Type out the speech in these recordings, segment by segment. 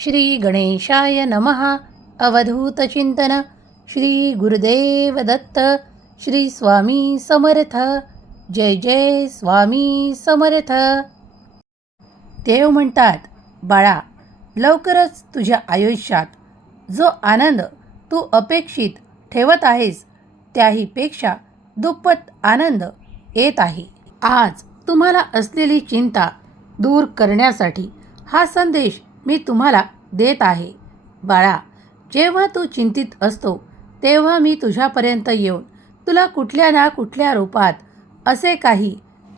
श्री गणेशाय नमः अवधूतचिंतन श्री गुरुदेव दत्त। श्री स्वामी समर्थ। जय जय स्वामी समर्थ। देव म्हणतात बाळा लवकरच तुझ्या आयुष्यात जो आनंद तू अपेक्षित ठेवत आहेस त्याहीपेक्षा दुप्पट आनंद येत आहे. आज तुम्हाला असलेली चिंता दूर करण्यासाठी हा संदेश मी तुम्हाला देत आहे. बाळा जेव्हा तू चिंतित असतो तेव्हा मी तुझ्यापर्यंत येऊन तुला कुठल्या ना कुठल्या रूपात असे काही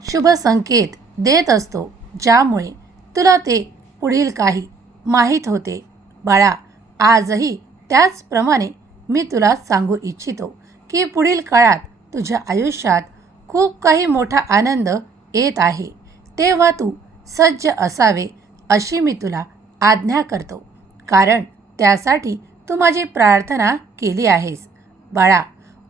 शुभ संकेत देत असतो ज्यामुळे तुला ते पुढील काही माहीत होते. बाळा आजही त्याचप्रमाणे मी तुला सांगू इच्छितो की पुढील काळात तुझ्या आयुष्यात खूप काही मोठा आनंद येत आहे. तेव्हा तू सज्ज असावे अशी मी तुला आज्ञा करतो. कारण त्यासाठी तू माझी प्रार्थना केली आहेस. बाळा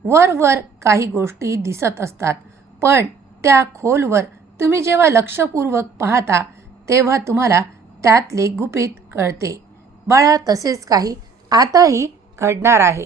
वर वर काही गोष्टी दिसत असतात पण त्या खोलवर तुम्ही जेव्हा लक्षपूर्वक पाहता तेव्हा तुम्हाला त्यातले गुपित कळते. बाळा तसेच काही आताही घडणार आहे.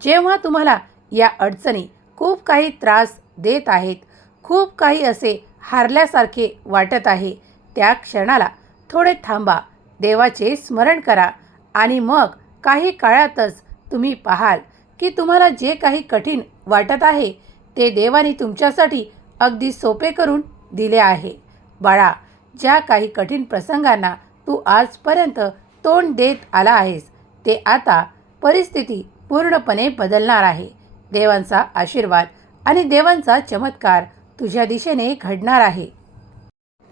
जेव्हा तुम्हाला या अडचणी खूप काही त्रास देत आहेत खूप काही असे हारल्यासारखे वाटत आहे त्या क्षणाला थोडे थांबा. देवाचे स्मरण करा आणि मग काही काळातच तुम्ही पाहाल की तुम्हाला जे काही कठीण वाटत आहे ते देवाने तुमच्यासाठी अगदी सोपे करून दिले आहे. बाळा ज्या काही कठीण प्रसंगांना तू आजपर्यंत तोंड देत आला आहेस ते आता परिस्थिती पूर्णपणे बदलणार आहे. देवांचा आशीर्वाद आणि देवांचा चमत्कार तुझ्या दिशेने घडणार आहे.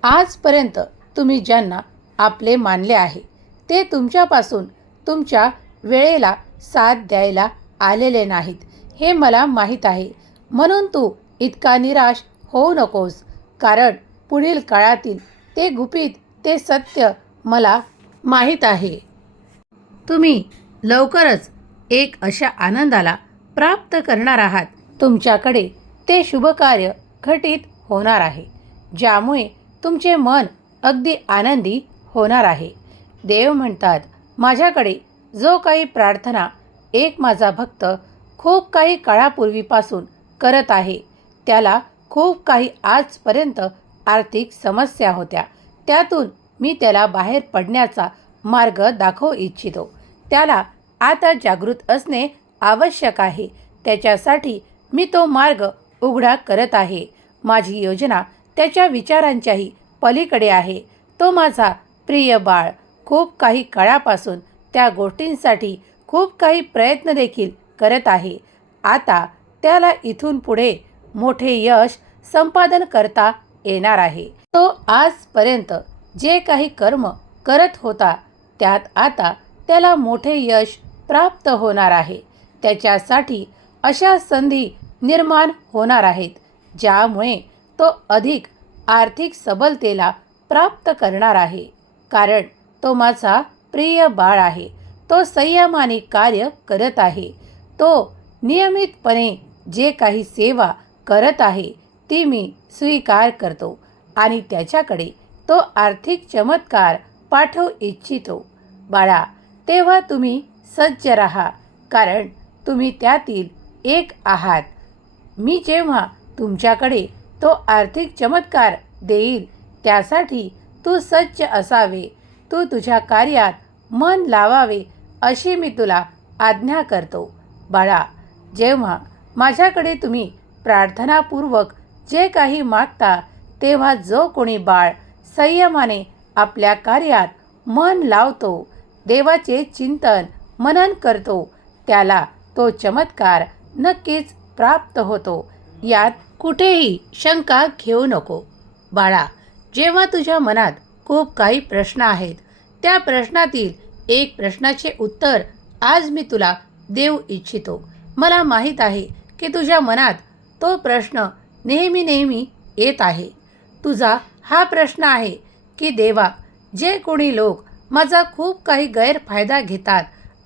आजपर्यंत तुम्ही ज्यांना आपले मानले आहे. ते तुमच्यापासून तुमच्या वेळेला साथ द्यायला आलेले नाहीत. हे मला माहीत आहे. म्हणून तू इतका निराश होऊ नकोस. कारण पुढील काळातील ते गुपित ते सत्य मला माहीत आहे. तुम्ही लवकरच एक अशा आनंदाला प्राप्त करणार आहात. तुमच्याकडे ते शुभकार्य घटित होणार आहे. ज्यामुळे तुमचे मन अगदी आनंदी होणार आहे. देव म्हणतात माझ्याकडे जो काही प्रार्थना एक माझा भक्त खूप काही काळापूर्वीपासून करत आहे त्याला खूप काही आजपर्यंत आर्थिक समस्या होत्या. त्यातून मी त्याला बाहेर पडण्याचा मार्ग दाखवू इच्छितो. त्याला आता जागृत असणे आवश्यक आहे. त्याच्यासाठी मी तो मार्ग उघडा करत आहे. माझी योजना त्याच्या विचारांच्याही पलीकडे आहे. तो माझा प्रिय बाळ खूप काही काळापासून त्या गोष्टींसाठी खूप काही प्रयत्न देखील करत आहे. आता त्याला इथून पुढे मोठे यश संपादन करता येणार आहे. तो आजपर्यंत जे काही कर्म करत होता त्यात आता त्याला मोठे यश प्राप्त होणार आहे. त्याच्यासाठी अशा संधी निर्माण होणार आहेत ज्यामुळे तो अधिक आर्थिक सबलतेला प्राप्त करणार आहे. कारण तो माझा प्रिय बाळ आहे. तो संयमाने कार्य करत आहे. तो नियमितपणे जे काही सेवा करत आहे ती मी स्वीकार करतो आणि त्याच्याकडे तो आर्थिक चमत्कार पाठवू इच्छितो. बाळा तेव्हा तुम्ही सज्ज राहा कारण तुम्ही त्यातील एक आहात. मी जेव्हा तुमच्याकडे तो आर्थिक चमत्कार देईल त्यासाठी तू सच्च असावे. तू तुझ्या कार्यात मन लावावे अशी मी तुला आज्ञा करतो. बाळा जेव्हा माझ्याकडे तुम्ही प्रार्थनापूर्वक जे काही मागता तेव्हा जो कोणी बाळ संयमाने आपल्या कार्यात मन लावतो देवाचे चिंतन मनन करतो त्याला तो चमत्कार नक्कीच प्राप्त होतो. यात कुठेही शंका घेऊ नको. बाळा जेव्हा तुझ्या मनात खूप काही प्रश्न आहेत त्या प्रश्नातील एक प्रश्नाचे उत्तर आज मी तुला देऊ इच्छितो. मला माहीत आहे की तुझ्या मनात तो प्रश्न नेहमी नेहमी येत आहे. तुझा हा प्रश्न आहे की देवा जे कोणी लोक माझा खूप काही गैरफायदा घेतात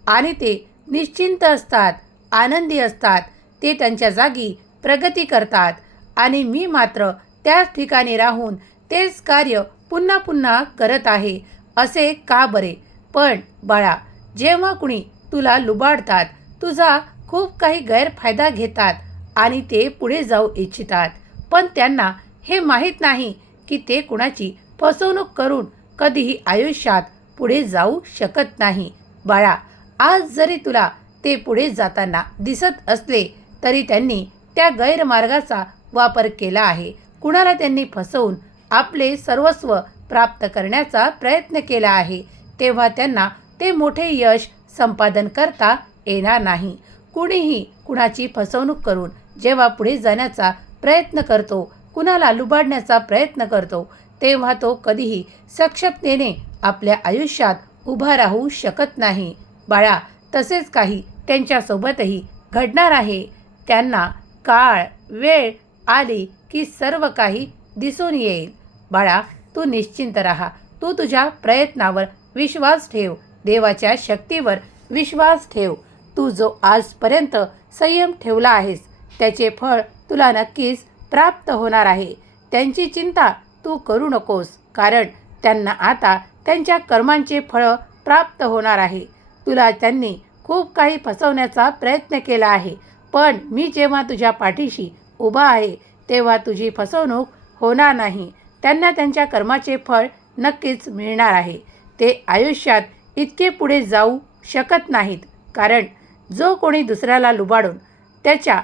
आणि ते निश्चिंत असतात आनंदी असतात ते त्यांच्या जागी प्रगती करतात आणि मी मात्र त्याच ठिकाणी राहून तेच कार्य पुन्हा पुन्हा करत आहे. असे का बरे? पण बाळा जेव्हा कुणी तुला लुबाडतात तुझा खूप काही गैरफायदा घेतात आणि ते पुढे जाऊ इच्छितात. पण त्यांना हे माहीत नाही की ते कुणाची फसवणूक करून कधीही आयुष्यात पुढे जाऊ शकत नाही. बाळा आज जरी तुला ते पुढे जाताना दिसत असले तरी त्यांनी त्या गैरमार्गाचा वापर केला आहे. कुणाला त्यांनी फसवून आपले सर्वस्व प्राप्त करण्याचा प्रयत्न केला आहे. तेव्हा त्यांना ते मोठे यश संपादन करता येणार नाही. कुणीही कुणाची फसवणूक करून जेव्हा पुढे जाण्याचा प्रयत्न करतो कुणाला लुबाडण्याचा प्रयत्न करतो तेव्हा तो कधीही सक्षमतेने आपल्या आयुष्यात उभा राहू शकत नाही. बाळा तसेच काही त्यांच्यासोबतही घडणार आहे. त्यांना काळ वेळ आली की सर्व काही दिसून येईल. बाळा तू निश्चिंत राहा. तू तुझ्या प्रयत्नावर विश्वास ठेव. देवाच्या शक्तीवर विश्वास ठेव. तू जो आजपर्यंत संयम ठेवला आहेस त्याचे फळ तुला नक्कीच प्राप्त होणार आहे. त्यांची चिंता तू करू नकोस कारण त्यांना आता त्यांच्या कर्मांचे फळं प्राप्त होणार आहे. तुला त्यांनी खूप काही फसवण्याचा प्रयत्न केला आहे पण मी जेव्हा तुझ्या पाठीशी उभा आहे तेव्हा तुझी फसवणूक होणार नाही. त्यांना त्यांच्या कर्माचे फळ नक्कीच मिळणार आहे. ते आयुष्यात इतके पुढे जाऊ शकत नाहीत. कारण जो कोणी दुसऱ्याला लुबाडून त्याच्या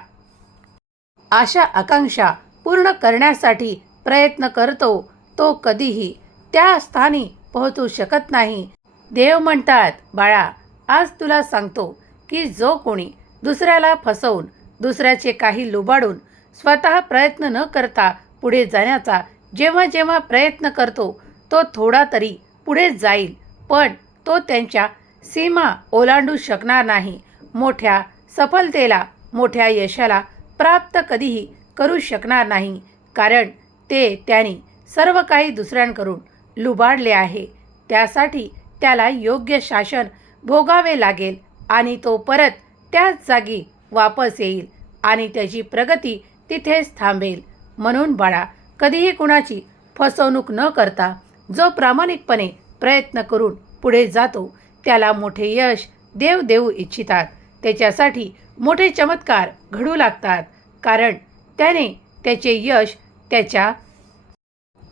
आशा आकांक्षा पूर्ण करण्यासाठी प्रयत्न करतो तो कधीही त्या स्थानी पोहोचू शकत नाही. देव म्हणतात बाळा आज तुला सांगतो की जो कोणी दुसऱ्याला फसवून दुसऱ्याचे काही लुबाडून स्वतः प्रयत्न न करता पुढे जाण्याचा जेव्हा जेव्हा प्रयत्न करतो तो थोडा तरी पुढे जाईल. पण तो त्यांच्या सीमा ओलांडू शकणार नाही. मोठ्या सफलतेला मोठ्या यशाला प्राप्त कधीही करू शकणार नाही. कारण ते त्यांनी सर्व काही दुसऱ्यांकडून लुबाडले आहे. त्यासाठी त्याला योग्य शासन भोगावे लागेल आणि तो परत त्याच जागी वापस येईल आणि त्याची प्रगती तिथेच थांबेल. म्हणून बाळा कधीही कुणाची फसवणूक न करता जो प्रामाणिकपणे प्रयत्न करून पुढे जातो त्याला मोठे यश देव देऊ इच्छितात. त्याच्यासाठी मोठे चमत्कार घडू लागतात कारण त्याने त्याचे यश त्याच्या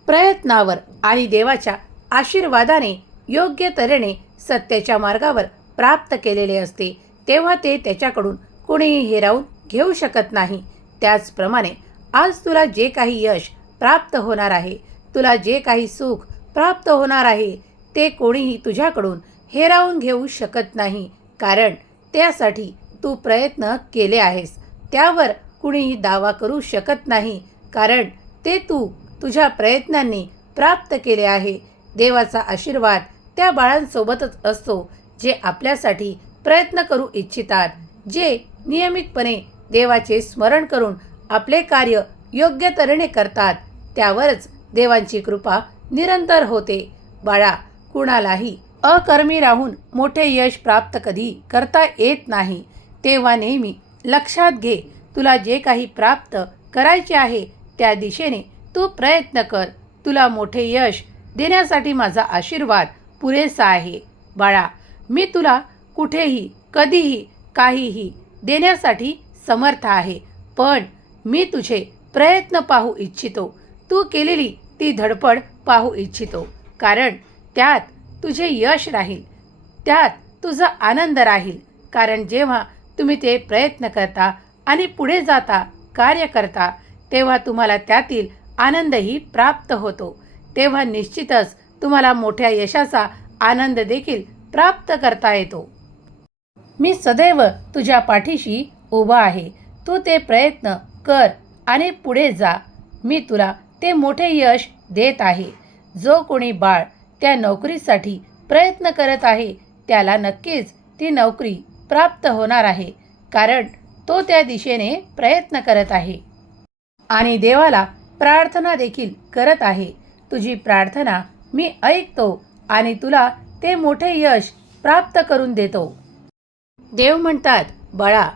प्रयत्नावर आणि देवाच्या आशीर्वादाने योग्य तऱ्हेने सत्याच्या मार्गावर प्राप्त केलेले असते तेव्हा ते त्याच्याकडून कुणीही हिरावून घेऊ शकत नाही. त्याचप्रमाणे आज तुला जे काही यश प्राप्त होणार आहे तुला जे काही सुख प्राप्त होणार आहे ते कोणीही तुझ्याकडून हेरावून घेऊ शकत नाही कारण त्यासाठी तू प्रयत्न केले आहेस. त्यावर कुणीही दावा करू शकत नाही कारण ते तू तुझ्या प्रयत्नांनी प्राप्त केले आहे. देवाचा आशीर्वाद त्या बाळांसोबतच असतो जे आपल्यासाठी प्रयत्न करू इच्छितात जे नियमितपणे देवाचे स्मरण करून आपले कार्य योग्य तऱ्हेने करतात त्यावरच देवांची कृपा निरंतर होते. बाळा कुणालाही अकर्मी राहून मोठे यश प्राप्त कधी करता येत नाही. तेव्हा नेहमी लक्षात घे तुला जे काही प्राप्त करायचे आहे त्या दिशेने तू प्रयत्न कर. तुला मोठे यश देण्यासाठी माझा आशीर्वाद पुरेसा आहे. बाळा मी तुला कुठेही कधीही काहीही देण्यासाठी समर्थ आहे पण मी तुझे प्रयत्न पाहू इच्छितो. तू केलेली ती धडपड पाहू इच्छितो. कारण त्यात तुझे यश राहील. त्यात तुझा आनंद राहील. कारण जेव्हा तुम्ही ते प्रयत्न करता आणि पुढे जाता कार्य करता तेव्हा तुम्हाला त्यातील आनंदही प्राप्त होतो. तेव्हा निश्चितच तुम्हाला मोठ्या यशाचा आनंद देखील प्राप्त करता येतो. मी सदैव तुझ्या पाठीशी उभा आहे. तू ते प्रयत्न कर आणि पुढे जा. मी तुला ते मोठे यश देत आहे. जो कोणी बाळ त्या नोकरीसाठी प्रयत्न करत आहे त्याला नक्कीच ती नोकरी प्राप्त होणार आहे कारण तो त्या दिशेने प्रयत्न करत आहे. आणि देवाला प्रार्थना देखील करत आहे. तुझी प्रार्थना मी ऐकतो आणि तुला ते मोठे यश प्राप्त करून देतो. देव म्हणतात बाळा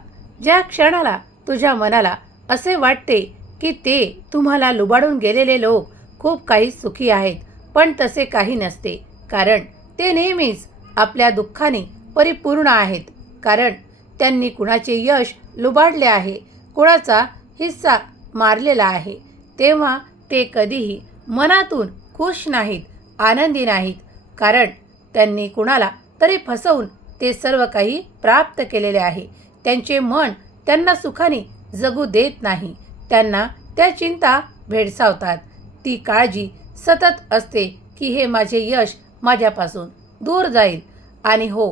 ज्या क्षणाला तुझ्या मनाला असे वाटते की ते तुम्हाला लुबाडून गेलेले लोक खूप काही सुखी आहेत पण तसे काही नसते. कारण ते नेहमीच आपल्या दुःखाने परिपूर्ण आहेत. कारण त्यांनी कुणाचे यश लुबाडले आहे कुणाचा हिस्सा मारलेला आहे तेव्हा ते कधीही मनातून खुश नाहीत आनंदी नाहीत. कारण त्यांनी कुणाला तरी फसवून ते सर्व काही प्राप्त केलेले आहे. त्यांचे मन त्यांना सुखाने जगू देत नाही. त्यांना त्या चिंता भेडसावतात. ती काळजी सतत असते की हे माझे यश माझ्यापासून दूर जाईल. आणि हो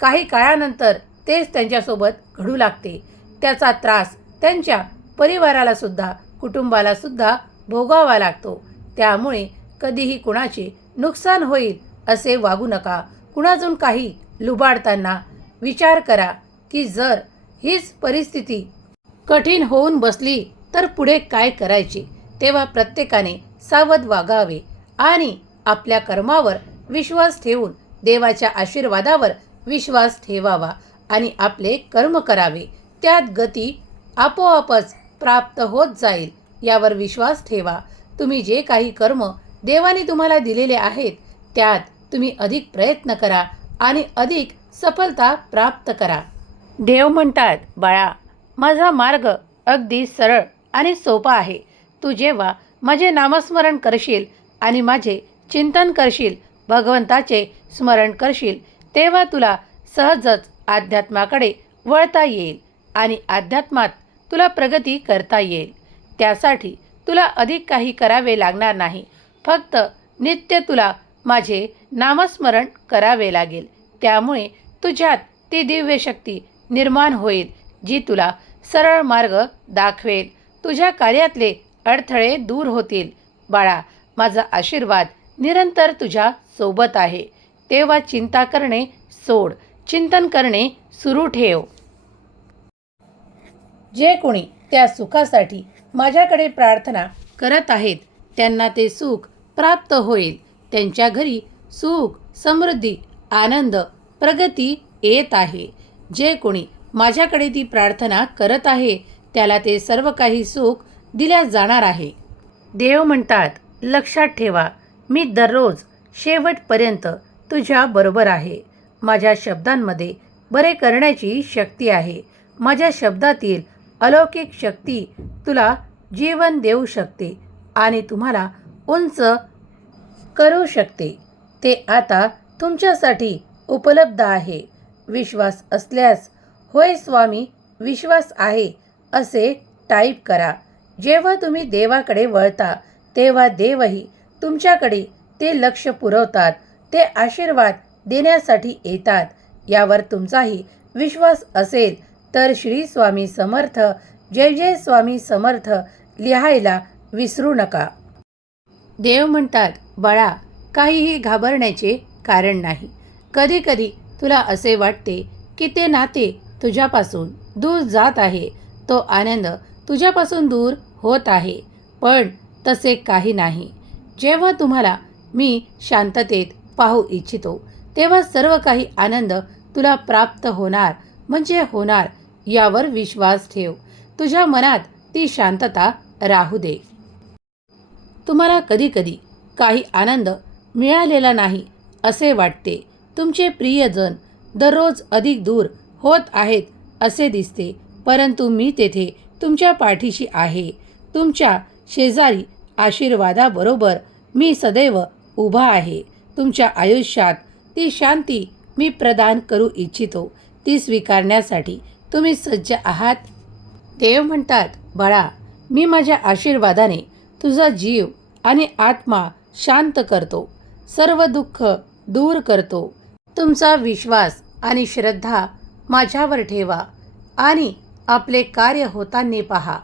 काही काळानंतर तेच त्यांच्यासोबत घडू लागते. त्याचा त्रास त्यांच्या परिवाराला सुद्धा कुटुंबाला सुद्धा भोगावा लागतो. त्यामुळे कधीही कुणाचे नुकसान होईल असे वागू नका. कुणाजून काही लुबाडताना विचार करा की जर हीच परिस्थिती कठीण होऊन बसली तर पुढे काय करायचे? तेव्हा प्रत्येकाने सावध वागावे आणि आपल्या कर्मावर विश्वास ठेवून देवाच्या आशीर्वादावर विश्वास ठेवावा आणि आपले कर्म करावे. त्यात गती आपोआपच प्राप्त होत जाईल यावर विश्वास ठेवा. तुम्ही जे काही कर्म देवाने तुम्हाला दिलेले आहेत त्यात तुम्ही अधिक प्रयत्न करा आणि अधिक सफलता प्राप्त करा. देव म्हणतात बाळा माझा मार्ग अगदी सरळ आणि सोपा आहे. तू जेव्हा माझे नामस्मरण करशील आणि माझे चिंतन करशील भगवंताचे स्मरण करशील तेव्हा तुला सहजच अध्यात्माकडे वळता येईल आणि अध्यात्मात तुला प्रगती करता येईल. त्यासाठी तुला अधिक काही करावे लागणार नाही. फक्त नित्य तुला माझे नामस्मरण करावे लागेल. त्यामुळे तुझ्यात ती दिव्य शक्ती निर्माण होईल. जी तुला सरळ मार्ग दाखवेल. तुझ्या कार्यातले अडथळे दूर होतील. बाळा माझा आशीर्वाद निरंतर तुझ्या सोबत आहे. तेव्हा चिंता करणे सोड. चिंतन करणे सुरू ठेव. जे कोणी त्या सुखासाठी माझ्याकडे प्रार्थना करत आहेत त्यांना ते सुख प्राप्त होईल. त्यांच्या घरी सुख समृद्धी आनंद प्रगती येत आहे. जे कोणी माझ्याकडे ती प्रार्थना करत आहे त्याला ते सर्व काही सुख दिल्या जाणार आहे. देव म्हणतात लक्षात ठेवा मी दररोज शेवटपर्यंत तुझ्या बरोबर आहे. माझ्या शब्दांमध्ये बरे करण्याची शक्ती आहे. माझ्या शब्दातील अलौकिक शक्ती तुला जीवन देऊ शकते आणि तुम्हाला उंच करू शकते. ते आता तुमच्यासाठी उपलब्ध आहे. विश्वास असल्यास होय स्वामी विश्वास आहे असे टाईप करा. जेव्हा तुम्ही देवाकडे वळता तेव्हा देवही तुमच्याकडे ते लक्ष पुरवतात ते आशीर्वाद देण्यासाठी येतात. यावर तुमचाही विश्वास असेल तर श्री स्वामी समर्थ जय जय स्वामी समर्थ लिहायला विसरू नका. देव म्हणतात बाळा काहीही घाबरण्याचे कारण नाही. कधीकधी तुला असे वाटते की ते नाते तुझ्यापासून दूर जात आहे. तो आनंद तुझ्यापासून दूर होत आहे. पण तसे काही नाही. जेव्हा तुम्हाला मी शांततेत पाहू इच्छितो तेव्हा सर्व काही आनंद तुला प्राप्त होणार म्हणजे होणार यावर विश्वास ठेव. तुझ्या मनात ती शांतता राहू दे. तुम्हाला कधीकधी काही आनंद मिळालेला नाही असे वाटते. तुमचे प्रियजन दररोज अधिक दूर होत आहेत असे दिसते. परंतु मी तेथे तुमच्या पाठीशी आहे. तुमच्या शेजारी आशीर्वादाबरोबर मी सदैव उभा आहे. तुमच्या आयुष्यात ती शांती मी प्रदान करू इच्छितो. ती स्वीकारण्यासाठी तुम्ही सज्ज आहात. देव म्हणतात बाळा मी माझ्या आशीर्वादाने तुझा जीव आणि आत्मा शांत करतो. सर्व दुःख दूर करतो. तुमचा विश्वास आणि श्रद्धा माझ्यावर ठेवा आणि आपले कार्य होताना पहा.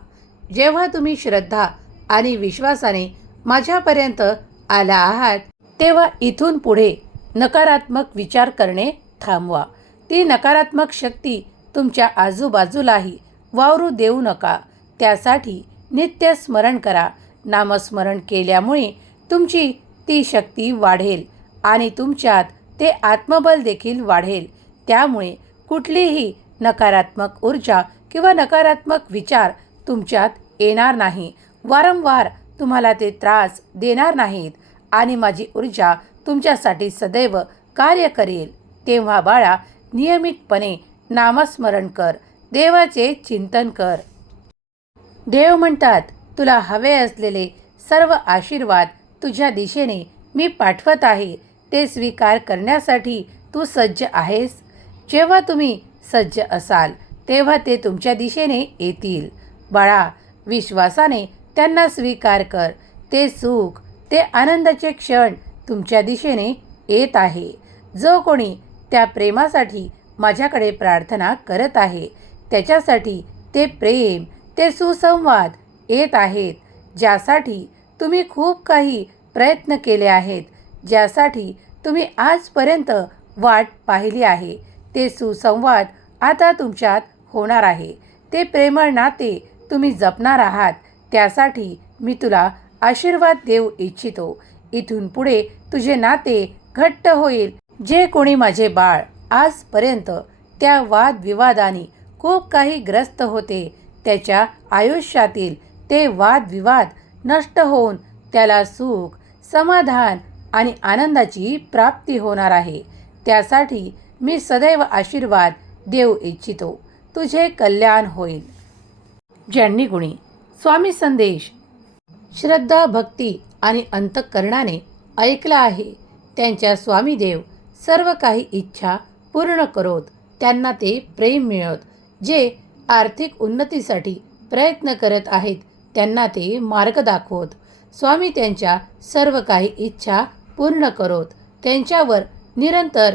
जेव्हा तुम्ही श्रद्धा आणि विश्वासाने माझ्यापर्यंत आला आहात तेव्हा इथून पुढे नकारात्मक विचार करणे थांबवा. ती नकारात्मक शक्ती तुमच्या आजूबाजूलाही वावरू देऊ नका. त्यासाठी नित्य स्मरण करा. नामस्मरण केल्यामुळे तुमची ती शक्ती वाढेल आणि तुमच्यात ते आत्मबल देखील वाढेल. त्यामुळे कुठलीही नकारात्मक ऊर्जा किंवा नकारात्मक विचार तुमच्यात येणार नाही. वारंवार तुम्हाला ते त्रास देणार नाहीत आणि माझी ऊर्जा तुमच्यासाठी सदैव कार्य करेल. तेव्हा बाळा नियमितपणे नामस्मरण कर. देवाचे चिंतन कर. देव म्हणतात तुला हवे असलेले सर्व आशीर्वाद तुझ्या दिशेने मी पाठवत आहे. ते स्वीकार करण्यासाठी तू सज्ज आहेस. जेव्हा तुम्ही सज्ज असाल तेव्हा ते तुमच्या दिशेने येतील. बाळा विश्वासाने त्यांना स्वीकार कर. ते सुख ते आनंदाचे क्षण तुमच्या दिशेने येत आहे. जो कोणी त्या प्रेमासाठी माझ्याकडे प्रार्थना करत आहे त्याच्यासाठी ते प्रेम ते सुसंवाद येत आहेत ज्यासाठी तुम्ही खूप काही प्रयत्न केले आहेत ज्यासाठी तुम्ही आजपर्यंत वाट पाहिली आहे. ते सुसंवाद आता तुमच्यात होणार आहे. ते प्रेमळ नाते तुम्ही जपणार आहात. त्यासाठी मी तुला आशीर्वाद देऊ इच्छितो. इथून पुढे तुझे नाते घट्ट होईल. जे कोणी माझे बाळ आजपर्यंत त्या वादविवादाने खूप काही ग्रस्त होते त्याच्या आयुष्यातील ते वादविवाद नष्ट होऊन त्याला सुख समाधान आणि आनंदाची प्राप्ती होणार आहे. त्यासाठी मी सदैव आशीर्वाद देऊ इच्छितो. तुझे कल्याण होईल. ज्यांनी गुणी स्वामी संदेश. श्रद्धा भक्ती आणि अंतःकरणाने ऐकला आहे त्यांच्या स्वामीदेव सर्व काही इच्छा पूर्ण करोत त्यांना ते प्रेम मिळत जे आर्थिक उन्नतीसाठी प्रयत्न करत आहेत त्यांना ते मार्ग दाखवत. स्वामी त्यांच्या सर्व काही इच्छा पूर्ण करोत त्यांच्यावर निरंतर